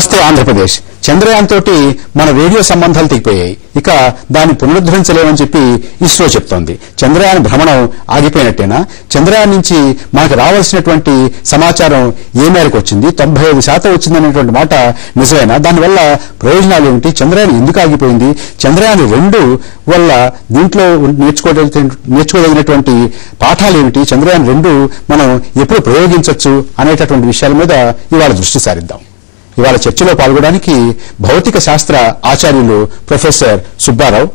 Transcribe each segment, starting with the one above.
నమస్తే ఆంధ్రప్రదేశ్. చంద్రయాన్ తోటి మన రేడియో సంబంధాలు తెగిపోయాయి. ఇక దాన్ని పునరుద్ధరించలేమని చెప్పి ఇస్రో చెప్తోంది. చంద్రయాన్ భ్రమణం ఆగిపోయినట్టేనా? చంద్రయాన్ నుంచి మనకు రావాల్సినటువంటి సమాచారం ఏ మేరకు వచ్చింది? 95% వచ్చిందనేటువంటి మాట నిజమేనా? దానివల్ల ప్రయోజనాలు ఏమిటి? చంద్రయాన్ ఎందుకు ఆగిపోయింది? చంద్రయాన్ 2 వల్ల దీంట్లో నేర్చుకోదగినటువంటి పాఠాలు ఏమిటి? చంద్రయాన్ 2 మనం ఎప్పుడు ప్రయోగించవచ్చు అనేటటువంటి విషయాల మీద ఇవాళ దృష్టి సారిద్దాం. ఇవాళ చర్చలో పాల్గొనడానికి భౌతిక శాస్త్ర ఆచార్యులు professor Subbarao,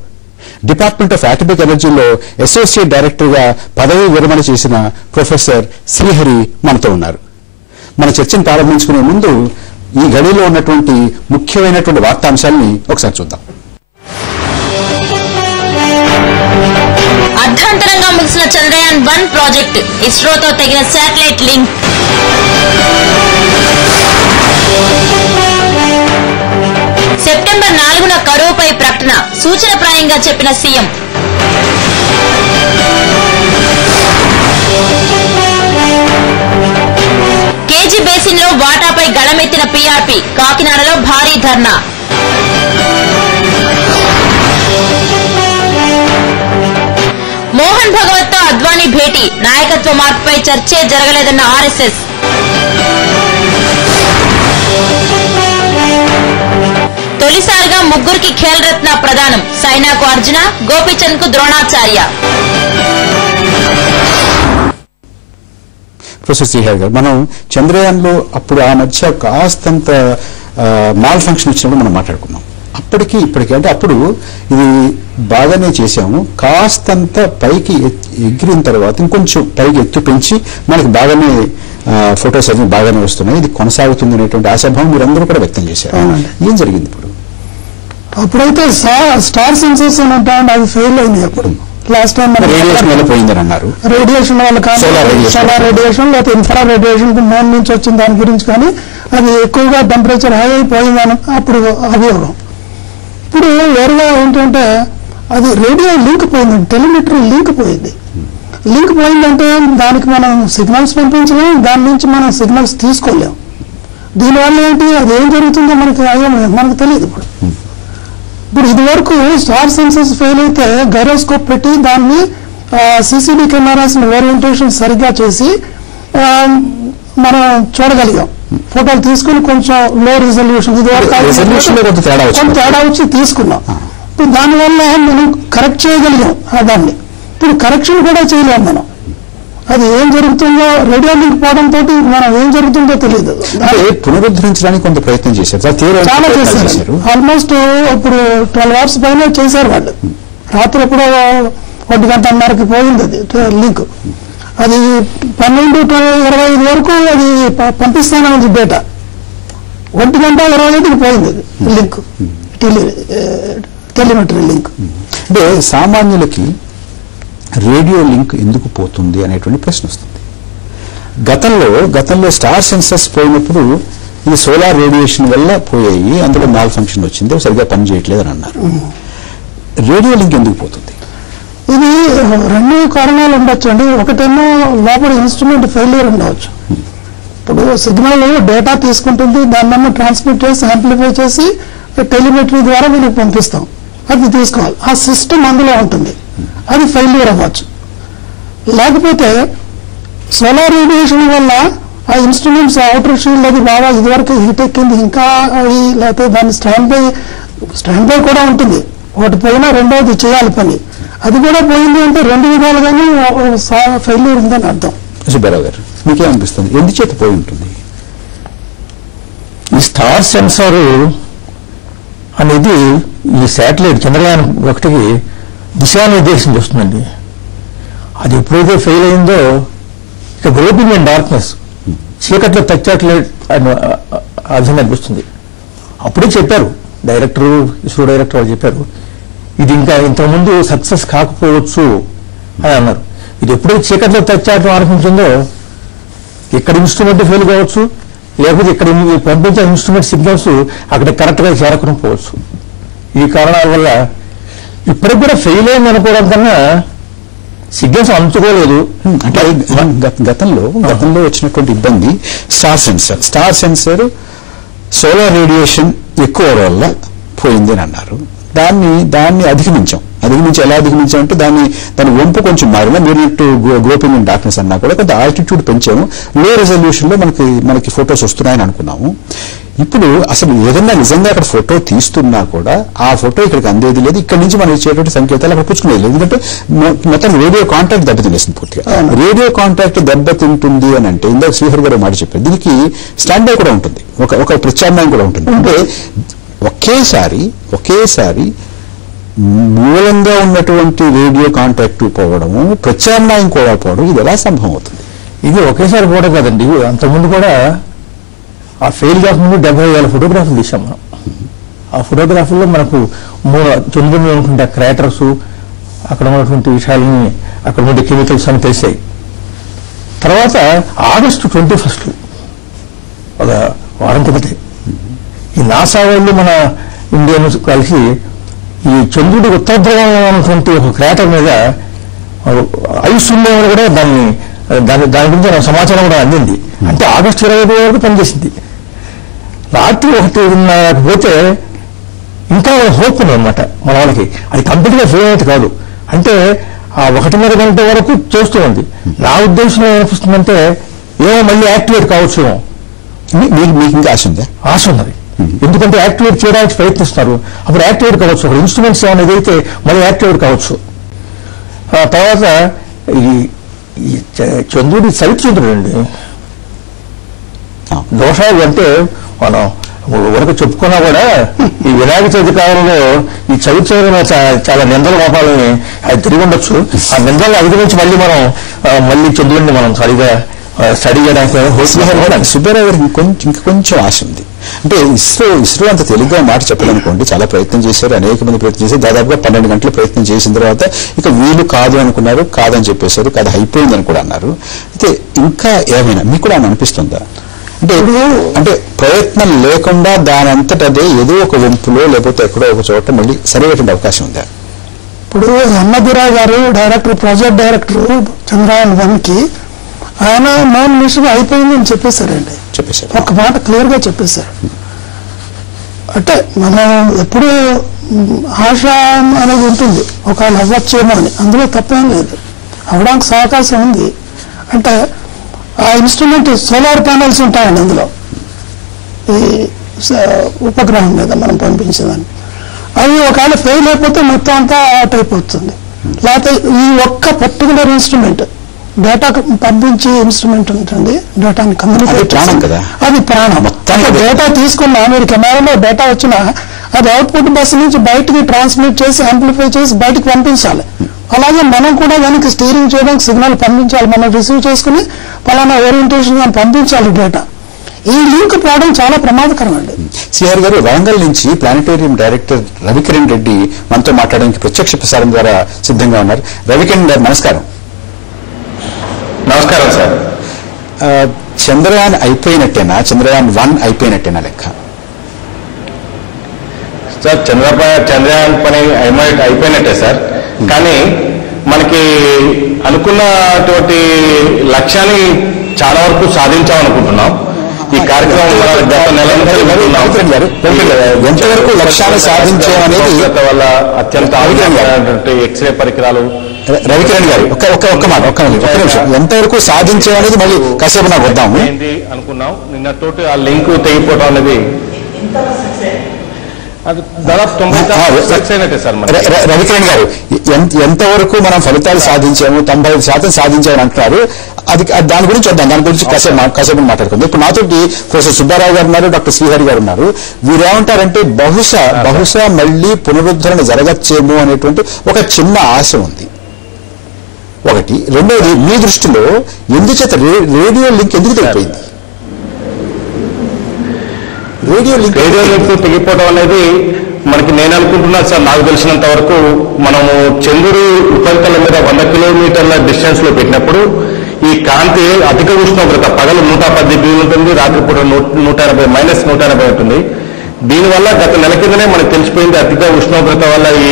department of atomic ఎనర్జీలో అసోసియేట్ డైరెక్టర్ గా పదవీ విరమణ చేసిన ప్రొఫెసర్ శ్రీహరి మనతో ఉన్నారు. మన చర్చను ప్రారంభించుకునే ముందు ఈ గడిలో ఉన్నటువంటి ముఖ్యమైనటువంటి వార్తాంశాన్ని ఒకసారి చూద్దాం. అర్ధాంతరంగా ముగిసిన చంద్రయాన్ 1 ప్రాజెక్ట్, ఇస్రోతో తగిన శాటిలైట్ లింక్. సెప్టెంబర్ 4న కరువుపై ప్రకటన, సూచనప్రాయంగా చెప్పిన సీఎం. కేజీ బేసిన్ లో వాటాపై గళమెత్తిన పీఆర్పీ, కాకినాడలో భారీ ధర్నా. మోహన్ భగవత్ తో అద్వానీ భేటీ, నాయకత్వ మార్పుపై చర్చే జరగలేదన్న ఆర్ఎస్ఎస్. తొలిసారిగా ముగ్గురికి ఖేల్ రత్న ప్రదానం, సైనాకు అర్జున, గోపీచంద్ కు ద్రోణాచార్య. ప్రొఫెసర్ శ్రీహరి గారు, మనం చంద్రయాన్ లో అప్పుడు ఆ మధ్య కాస్తంత మాల్ ఫంక్షన్ వచ్చినప్పుడు మనం మాట్లాడుకున్నాం. అప్పటికి ఇప్పటికి అంటే అప్పుడు ఇది బాగానే చేశాము, కాస్తంత పైకి ఎగిరిన తర్వాత ఇంకొంచెం పైకి ఎత్తు పెంచి మనకి బాగానే ఫొటోస్ అవి బాగానే వస్తున్నాయి, ఇది కొనసాగుతుంది అనేటువంటి ఆశాభావం మీరందరూ కూడా వ్యక్తం చేశారు. ఏం జరిగింది ఇప్పుడు? అప్పుడైతే స్టార్ సెన్సర్స్ అని ఉంటాయండి, అది ఫెయిల్ అయింది. అప్పుడు లాస్ట్ టైం రేడియేషన్ వల్ల పోయిందని అన్నారు. రేడియేషన్ వల్ల కానీ సోలార్ రేడియేషన్ లేకపోతే ఇన్ఫ్రా రేడియేషన్ మూన్ నుంచి వచ్చిన దాని గురించి కానీ అది ఎక్కువగా టెంపరేచర్ హై అయిపోయిందని అప్పుడు అభియోగం. ఇప్పుడు వేరుగా ఏంటంటే అది రేడియో లింక్ పోయిందండి, టెలిమెట్రీ లింక్ పోయింది. లింక్ పోయిందంటే దానికి మనం సిగ్నల్స్ పంపించలేం, దాని నుంచి మనం సిగ్నల్స్ తీసుకోలేం. దీనివల్ల ఏంటి, అది ఏం జరుగుతుందో మనకు తెలియదు. ఇప్పుడు ఇదివరకు స్టార్ సెన్సర్స్ ఫెయిల్ అయితే గైరోస్కోప్ పెట్టి దాన్ని సిసిడి కెమెరాస్ ఓరియంటేషన్ సరిగ్గా చేసి మనం చూడగలిగాం. ఫోటోలు తీసుకుని కొంచెం లో రిజల్యూషన్ కొంచెం తేడా వచ్చి తీసుకున్నాం. ఇప్పుడు దానివల్ల మనం కరెక్ట్ చేయగలిగాం దాన్ని. ఇప్పుడు కరెక్షన్ కూడా చేయలేం మనం. అది ఏం జరుగుతుందో రేడియో లింక్ పోవడంతో మనం ఏం జరుగుతుందో తెలియదు. పునరుద్ధరించడానికి కొంత ప్రయత్నం చేశారు, చాలా చేశారు. ఆల్మోస్ట్ ఇప్పుడు 12 hours పైన చేశారు వాళ్ళు. రాత్రి ఎప్పుడో 1 గంటన్నరకి పోయింది అది లింక్. అది 12:25 వరకు అది పంపిస్తానని డేటా 1:25 పోయింది అది లింక్, టెలిమెట్రీ లింక్. అంటే సామాన్యులకి రేడియో లింక్ ఎందుకు పోతుంది అనేటువంటి ప్రశ్న వస్తుంది. గతంలో స్టార్ సెన్సర్స్ పోయినప్పుడు ఇది సోలార్ రేడియేషన్ వల్ల పోయాయి, అందులో మాల్ ఫంక్షన్ వచ్చింది, సరిగ్గా పని చేయట్లేదు అని అన్నారు. రేడియో లింక్ ఎందుకు పోతుంది? ఇది 2 కారణాలు ఉండొచ్చు అండి. ఒకటేమో లోపల ఇన్స్ట్రుమెంట్ ఫెయిల్యూర్ ఉండవచ్చు. ఇప్పుడు సిగ్నల్ డేటా తీసుకుంటుంది, దాన్ని ట్రాన్స్మిట్ చేసి యాంప్లిఫై చేసి టెలిమెట్రీ ద్వారా మనం పంపిస్తాం, అది తీసుకోవాలి. ఆ సిస్టమ్ అందులో ఉంటుంది, అది ఫెయిల్యూర్ అవ్వచ్చు. లేకపోతే సోలార్ రేడియేషన్ వల్ల ఆ ఇన్స్ట్రుమెంట్స్ అవుటర్ షీల్డ్ అది బాగా ఇదివరకు హీట్ ఎక్కింది, ఇంకా లేకపోతే దాన్ని స్టాండ్ బై కూడా ఉంటుంది. ఒకటి పోయినా రెండవది చేయాలి పని, అది కూడా పోయింది అంటే 2 విధాలుగానే ఫెయిల్యూర్ ఉందని అర్థం. సుబ్బారావు గారు, మీకేమనిపిస్తుంది, ఎందుచేత పోయి ఉంటుంది? ఈ స్టార్ సెన్సార్ అనేది ఈ శాటిలైట్ చంద్రయాన్ 1కి దిశానిర్దేశం చేస్తుందండి. అది ఎప్పుడైతే ఫెయిల్ అయిందో ఇక గ్రోపింగ్ అండ్ డార్క్నెస్, చీకట్లో టచ్చాట్లైట్ అని అర్థం అనిపిస్తుంది. అప్పుడే చెప్పారు డైరెక్టర్, ఇస్రో డైరెక్టర్ వాళ్ళు చెప్పారు, ఇది ఇంకా ఇంతకుముందు సక్సెస్ కాకపోవచ్చు అని అన్నారు. ఇది ఎప్పుడైతే చీకట్లో టచ్చాటం ఆరంభించిందో ఇక్కడ ఇన్స్ట్రుమెంట్ ఫెయిల్ కావచ్చు, లేకపోతే ఇక్కడ పంపించే ఇన్స్ట్రుమెంట్ సిగ్నల్స్ అక్కడ కరెక్ట్గా చేరకపోవచ్చు. ఈ కారణాల వల్ల ఇప్పటికి కూడా ఫెయిల్ అయింది అనుకోవడం కన్నా సిగ్నల్స్ అందుకోలేదు. అంటే గతంలో వచ్చినటువంటి ఇబ్బంది స్టార్ సెన్సర్ సోలార్ రేడియేషన్ ఎక్కువ వల్ల పోయింది అని అన్నారు. దాన్ని అధిగమించి ఎలా అధిగమించామంటే దాని వంపు కొంచెం మారినా మీరు గ్రోపింగ్ ఇన్ డార్క్నెస్ అన్నా కూడా కొంత ఆల్టిట్యూడ్ పెంచాము, లో రెజల్యూషన్ లో మనకి ఫొటోస్ వస్తున్నాయని అనుకున్నాము. ఇప్పుడు అసలు ఏదన్నా నిజంగా అక్కడ ఫోటో తీస్తున్నా కూడా ఆ ఫోటో ఇక్కడికి అందేది లేదు, ఇక్కడి నుంచి మనం ఇచ్చేటువంటి సంకేతాలు అక్కడ పుచ్చుకునేది లేదు. ఎందుకంటే మొత్తం రేడియో కాంటాక్ట్ దెబ్బతినేస్తుంది పూర్తిగా. రేడియో కాంటాక్ట్ దెబ్బతింటుంది అని అంటే ఇందాక శ్రీహరి గారు మాట చెప్పారు, దీనికి స్టాండ్ బై కూడా ఉంటుంది, ఒక ప్రత్యామ్నాయం కూడా ఉంటుంది. అంటే ఒకేసారి మూలంగా ఉన్నటువంటి రేడియో కాంటాక్ట్ పోవడము, ప్రత్యామ్నాయం కూడా పోవడం, ఇది ఎలా సంభవం అవుతుంది? ఇది ఒకేసారి పోవడం కాదండి. అంతకుముందు కూడా ఆ ఫెయిల్ కాకముందు 70,000 ఫోటోగ్రాఫ్లు తీసాం మనం. ఆ ఫోటోగ్రాఫీలో మనకు చంద్రుని ఉన్నటువంటి క్రాటర్స్, అక్కడ ఉన్నటువంటి విషయాలని, అక్కడ ఉండే కెమికల్స్ అని తెలిసాయి. తర్వాత ఆగస్టు 21 ఒక వారం కిందటే ఈ నాసా వాళ్ళు మన ఇండియన్స్ కలిసి ఈ చంద్రుడి ఉత్తర ధ్రువంలో ఉన్నటువంటి ఒక క్రాటర్ మీద ఐస్ ఉందేమని కూడా దాని గురించి సమాచారం కూడా అందింది. అంటే ఆగస్టు 25 వరకు పనిచేసింది. రాత్రి 1:30 పోతే ఇంకా హోప్ ఉంది అనమాట మన వాళ్ళకి. అది కంప్లీట్గా ఫెయిల్ అయితే కాదు, అంటే ఆ 1:30 గంట వరకు చేస్తూ ఉంది. నా ఉద్దేశం ఏమనిపిస్తుందంటే ఏమో మళ్ళీ యాక్టివేట్ కావచ్చు. మీకు ఇంకా ఆశ ఉన్నది, ఎందుకంటే యాక్టివేట్ చేయడానికి ప్రయత్నిస్తున్నారు. అప్పుడు యాక్టివేట్ కావచ్చు, అక్కడ ఇన్స్ట్రుమెంట్స్ ఏమైనా అయితే మళ్ళీ యాక్టివేట్ కావచ్చు. తర్వాత ఈ చంద్రుడి చరిత్రుడు అండి దోషాలు అంటే మనం వరకు చెప్పుకున్నా కూడా ఈ వినాయక చవితి కాలంలో ఈ చవిత్ర చాలా నిందల లోపాలని అది తిరిగి ఉండొచ్చు. ఆ నిందలు అధిగమించి మళ్ళీ చంద్రుడిని మనం సరిగా స్టడీ చేయడానికి సుబ్బారావు గారికి ఇంకొంచెం ఆశ ఉంది. అంటే ఇస్రో అంత తెలుగుగా మాట చెప్పాలనుకోండి, చాలా ప్రయత్నం చేశారు, అనేక మంది ప్రయత్నం చేశారు. దాదాపుగా 12 గంటలు ప్రయత్నం చేసిన తర్వాత ఇక వీలు కాదు అనుకున్నారు, కాదని చెప్పేశారు, కాదు అయిపోయిందని కూడా అన్నారు. అయితే ఇంకా ఏమైనా మీకు కూడా అనిపిస్తుందా? అంటే ప్రయత్నం లేకుండా దానంతట అదే ఏదో ఒక వంపులో లేకపోతే ఎక్కడో ఒక చోట మళ్ళీ సరైనటువంటి అవకాశం ఉందా? ఇప్పుడు అన్నదురా గారు ప్రాజెక్ట్ డైరెక్టర్ చంద్రయాన్ 1కి ఆయన మోన్ మిషన్ అయిపోయిందని చెప్పేశారండి. ఒక మాట క్లియర్ గా చెప్పేశారు. అంటే మనం ఎప్పుడు ఆశ అనేది ఉంటుంది, ఒకవేళ అవ్వచ్చేమో అని. అందులో తప్పేం లేదు, అవడానికి అవకాశం ఉంది. అంటే ఆ ఇన్స్ట్రుమెంట్ సోలార్ ప్యానెల్స్ ఉంటాయండి అందులో, ఈ ఉపగ్రహం మీద మనం పంపించేదాన్ని. అవి ఒకవేళ ఫెయిల్ అయిపోతే మొత్తం అంతా అవుట్ అయిపోతుంది. లేకపోతే ఈ ఒక్క పర్టికులర్ ఇన్స్ట్రుమెంట్ డేటా పంపించే ఇన్స్ట్రుమెంట్ ఉంటుంది, డేటాని కమ్యూనికేట్, అది ప్రాణం. డేటా తీసుకున్నా మీరు కెమెరాలో డేటా వచ్చినా అది అవుట్పుట్ బస్సు నుంచి బయటికి ట్రాన్స్మిట్ చేసి యాంప్లిఫై చేసి బయటకు పంపించాలి. అలాగే మనం కూడా దానికి స్టీరింగ్ చేయడానికి సిగ్నల్ పంపించాలి, మనం రిసీవ్ చేసుకుని పలానా ఓరియంటేషన్ అని పంపించాలి డేటా. ఈ లింక్ పోవడం చాలా ప్రమాదకరం అండి. సిఆర్ గారు, వరంగల్ నుంచి ప్లానిటోరియం డైరెక్టర్ రవికిరణ్ రెడ్డి మనతో మాట్లాడడానికి ప్రత్యక్ష ప్రసారం ద్వారా సిద్ధంగా ఉన్నారు. రవికిరణ్ గారు నమస్కారం. నమస్కారం సార్. చంద్రయాన్ అయిపోయినట్టేనా, చంద్రయాన్ 1 అయిపోయినట్టేనా లెక్క? సార్ చంద్రయాన్ పని అయిపోయినట్టే సార్. కానీ మనకి అనుకున్నటువంటి లక్ష్యాన్ని చాలా వరకు సాధించామనుకుంటున్నాం. ఈ కార్యక్రమం గత నెల ఎంతవరకు లక్ష్యాన్ని సాధించామనేది వల్ల అత్యంత ఆధునికమైనటువంటి ఎక్స్రే పరికరాలు. రవికిరణ్ గారు ఒక్క నిమిషం, ఎంతవరకు సాధించామనేది మళ్ళీ కాసేపు నాకు వద్దాము అనుకున్నాం. నిన్నతోటి ఆ లింక్ తెగిపోవడం అనేది దాదాపు 90% సక్సెస్ అయినట్టే సార్. రవికిరణ్ గారు, ఎంతవరకు మనం ఫలితాలు సాధించాము? 95% సాధించామని అంటున్నారు. అది దాని గురించి వద్దాం, దాని గురించి కాసేపు మాట్లాడుకుందాం. ఇప్పుడు నాతోటి ప్రొఫెసర్ సుబ్బారావు గారు ఉన్నారు, డాక్టర్ శ్రీహరి గారు ఉన్నారు. వీరేమంటారంటే బహుశా మళ్ళీ పునరుద్ధరణ జరగచ్చేమో అనేటువంటి ఒక చిన్న ఆశ ఉంది. ఒకటి. రెండవది, మీ దృష్టిలో ఎందుచేత రేడియో లింక్ ఎందుకు తెగిపోయింది? రేడియో లింక్ తెగిపోవడం అనేది మనకి నేను అనుకుంటున్నాను సార్, నాకు తెలిసినంత వరకు మనము చంద్రుడి ఉపరితలం మీద 100 కిలోమీటర్ల డిస్టెన్స్ లో పెట్టినప్పుడు ఈ కాంతి అధిక ఉష్ణోగ్రత పగలు 110 డిగ్రీలు ఉంటుంది, రాత్రిపూట -180 ఉంటుంది. దీనివల్ల గత నెల కిందనే మనకు తెలిసిపోయింది అధిక ఉష్ణోగ్రత వల్ల ఈ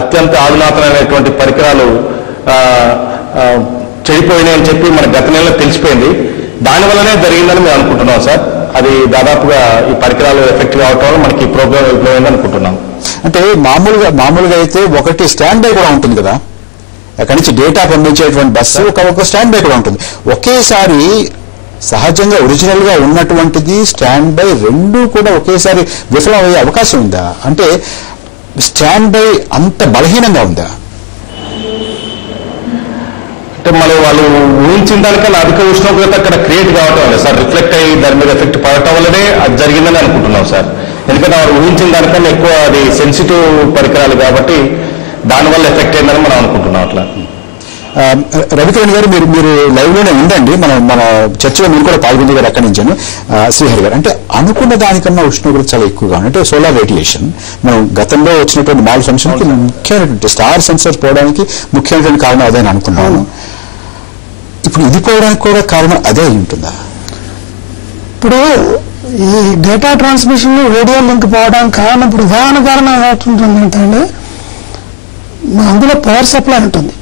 అత్యంత ఆధునాతనమైనటువంటి పరికరాలు చెడిపోయినాయని చెప్పి మనకు గత నెలలో తెలిసిపోయింది. దానివల్లనే జరిగిందని మేము అనుకుంటున్నాం సార్. అది దాదాపుగా ఈ పరికరాలు ఎఫెక్ట్ కావటం వల్ల మనకి ఈ ప్రోగ్రామ్ అయిపోయింది అనుకుంటున్నాం. అంటే మామూలుగా అయితే ఒకటి స్టాండ్ బై కూడా ఉంటుంది కదా, అక్కడి నుంచి డేటా పంపించేటువంటి బస్సు ఒక స్టాండ్ బై కూడా ఉంటుంది. ఒకేసారి సహజంగా ఒరిజినల్ గా ఉన్నటువంటిది స్టాండ్ బై రెండు కూడా ఒకేసారి విఫలం అయ్యే అవకాశం ఉందా? అంటే స్టాండ్ బై అంత బలహీనంగా ఉందా? అంటే వాళ్ళు ఊహించిన దానికన్నా అధిక ఉష్ణోగ్రత అక్కడ క్రియేట్ కావటం వల్ల సార్, రిఫ్లెక్ట్ అయ్యి దాని మీద ఎఫెక్ట్ పడటం వల్లనే అది జరిగిందని అనుకుంటున్నాం సార్. ఎందుకంటే వాళ్ళు ఊహించిన దానికన్నా ఎక్కువ అది సెన్సిటివ్ పరికరాలు కాబట్టి దానివల్ల ఎఫెక్ట్ అయిందని మనం అనుకుంటున్నాం. అట్లా రవికిరణ్ గారు మీరు లైవ్ లోనే ఉండండి, మన చర్చలో మీరు కూడా పాల్గొంది గారు అక్కడి నుంచాను. శ్రీహరి గారు, అంటే అనుకున్న దానికన్నా ఉష్ణోగ్రత చాలా ఎక్కువగా ఉంది. అంటే సోలార్ రేడియేషన్ మనం గతంలో వచ్చినటువంటి మాల్ ఫంక్షన్ కి ముఖ్యమైనటువంటి స్టార్ సెన్సర్స్ పోవడానికి ముఖ్యమైనటువంటి కారణం అదే అని అనుకున్నాను. ఇప్పుడు ఇది పోవడానికి కూడా కారణం అదే ఉంటుందా? ఇప్పుడు ఈ డేటా ట్రాన్స్మిషన్ రేడియో లింక్ పోవడానికి కారణం ప్రధాన కారణం ఏమవుతుంటుందంటే అందులో పవర్ సప్లై ఉంటుంది.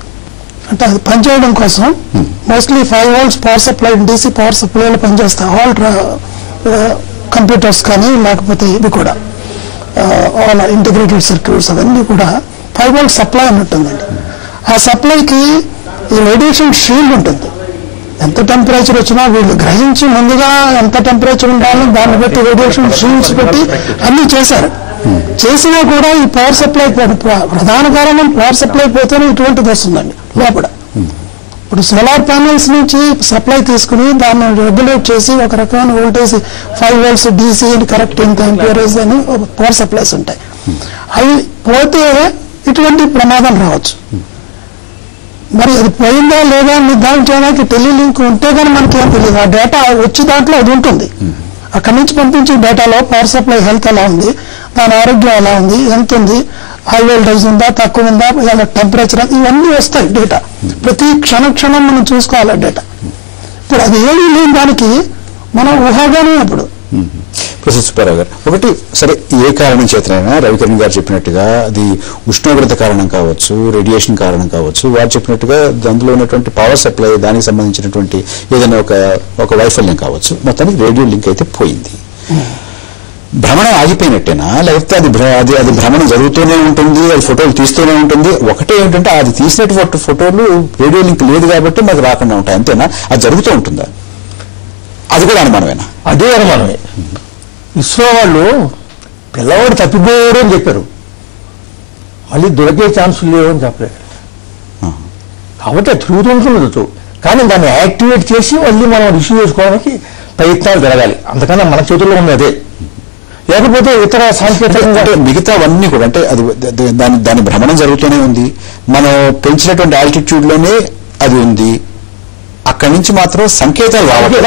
అంటే అది పనిచేయడం కోసం mostly 5 volts power supply, DC power సప్లైలో పనిచేస్తాయి ఆల్ కంప్యూటర్స్ కానీ లేకపోతే ఇవి కూడా ఆల్ ఇంటిగ్రేటెడ్ సర్క్యూట్స్ అవన్నీ కూడా 5 volts సప్లై అని ఉంటుందండి. ఆ సప్లైకి ఈ రేడియేషన్ షీల్డ్ ఉంటుంది. ఎంత టెంపరేచర్ వచ్చినా వీళ్ళు గ్రహించి ముందుగా ఎంత టెంపరేచర్ ఉండాలని దాన్ని బట్టి రేడియేషన్ షీల్డ్స్ పెట్టి అన్నీ చేశారు. చేసినా కూడా ఈ పవర్ సప్లై ప్రధాన కారణం పవర్ సప్లై పోతేనే ఇటువంటిది వస్తుందండి లోపల. ఇప్పుడు సోలార్ ప్యానెల్స్ నుంచి సప్లై తీసుకుని దాన్ని రెగ్యులేట్ చేసి ఒక రకమైన వోల్టేజ్ 5 volts డీసీ కరెక్ట్ ఇంత ఎంపీరియర్స్ అని పవర్ సప్లైస్ ఉంటాయి. అవి పోతే ఇటువంటి ప్రమాదం రావచ్చు. మరి అది పోయిందా లేదా నిర్ధారణ చేయడానికి టెలిలింక్ ఉంటే కానీ మనకి ఏం తెలియదు. ఆ డేటా వచ్చి దాంట్లో అది ఉంటుంది. అక్కడి నుంచి పంపించే డేటాలో పవర్ సప్లై హెల్త్ ఎలా ఉంది, దాని ఆరోగ్యం ఎలా ఉంది, ఎంత ఉంది, హై వోల్టేజ్ ఉందా, తక్కువ ఉందా, టెంపరేచర్, ఇవన్నీ వస్తాయి డేటా. ప్రతి క్షణం మనం చూసుకోవాలి డేటా. ఇప్పుడు అది ఏమీ లేని దానికి మనం ఊహాగానే అప్పుడు. ప్రొఫెసర్ సుబ్బారావు గారు, ఒకటి సరే ఏ కారణం చేతనైనా రవికిరణ్ గారు చెప్పినట్టుగా అది ఉష్ణోగ్రత కారణం కావచ్చు, రేడియేషన్ కారణం కావచ్చు, వారు చెప్పినట్టుగా అందులో ఉన్నటువంటి పవర్ సప్లై దానికి సంబంధించినటువంటి ఏదైనా ఒక వైఫల్యం కావచ్చు, మొత్తానికి రేడియో లింక్ అయితే పోయింది. భ్రమణం ఆగిపోయినట్టేనా, లేకపోతే అది భ్రమణం జరుగుతూనే ఉంటుంది, అది ఫోటోలు తీస్తూనే ఉంటుంది? ఒకటే ఏంటంటే అది తీసినటువంటి ఫోటోలు రేడియో లింక్ లేదు కాబట్టి మాకు రాకుండా ఉంటాయి, అంతేనా? అది జరుగుతూ ఉంటుందా? అది కూడా అనుమానమేనా? అదే అనుమానమే. ఇస్రో వాళ్ళు పిల్లవాడు తప్పిపోయారు అని చెప్పారు, మళ్ళీ దొరికే ఛాన్సులు లేవు అని చెప్పలేదు. కాబట్టి అది తిరుగుతుండదు. కానీ దాన్ని యాక్టివేట్ చేసి మళ్ళీ మనం రిసీవ్ చేసుకోవడానికి ప్రయత్నాలు జరగాలి. అంతకన్నా మన చేతుల్లో ఉంది అదే. లేకపోతే ఇతర సాంకేతికంగా మిగతావన్నీ కూడా అంటే అది దాని భ్రమణం జరుగుతూనే ఉంది, మనం పెంచినటువంటి ఆల్టిట్యూడ్ లోనే అది ఉంది, అక్కడి నుంచి మాత్రం సంకేతాలు రావట్లేదు.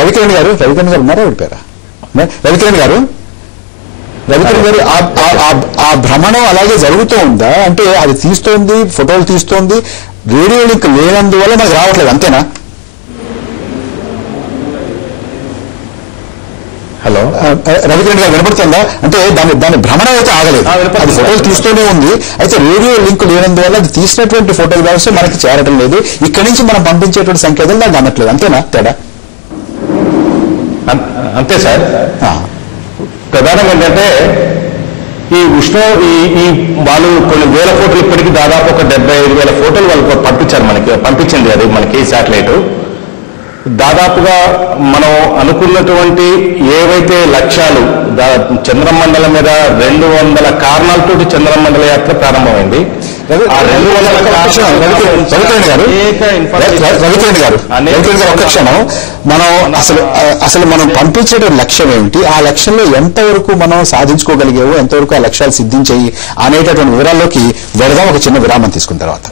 రవికిరణ్ గారు ఉన్నారా ఓడిపోయారా? రవికిరణ్ గారు ఆ భ్రమణం అలాగే జరుగుతూ ఉందా? అంటే అది తీస్తోంది, ఫోటోలు తీస్తోంది, రేడియో లింక్ లేనందువల్ల మనకు రావట్లేదు, అంతేనా? హలో రవికిరణ్ గారు వినపడుతుందా? అంటే దాని భ్రమణం అయితే ఆగలేదు, అది ఫోటోలు తీస్తూనే ఉంది. అయితే రేడియో లింక్ లేనందువల్ల అది తీసినటువంటి ఫోటోగ్రాఫ్స్ మనకి చేరటం లేదు, ఇక్కడి నుంచి మనం పంపించేటువంటి సంకేతాలు దానికి అందట్లేదు, అంతేనా తేడా? అంతే సార్. ప్రధానంగా ఏంటంటే ఈ వాళ్ళు కొన్ని వేల ఫోటోలు, ఇప్పటికీ దాదాపు ఒక 75,000 ఫోటోలు వాళ్ళు పంపించింది అది మనకి శాటిలైట్. దాదాపుగా మనం అనుకున్నటువంటి ఏవైతే లక్ష్యాలు చంద్రమండలం మీద 200 కారణాలతోటి చంద్రమండల యాత్ర ప్రారంభమైంది. ఒక్క క్షణం, అసలు మనం పంపించే లక్ష్యం ఏమిటి, ఆ లక్ష్యంలో ఎంతవరకు మనం సాధించుకోగలిగేవో, ఎంతవరకు ఆ లక్ష్యాలు సిద్ధించాయి అనేటటువంటి వివరాల్లోకి వెళదాం ఒక చిన్న విరామం తీసుకున్న తర్వాత.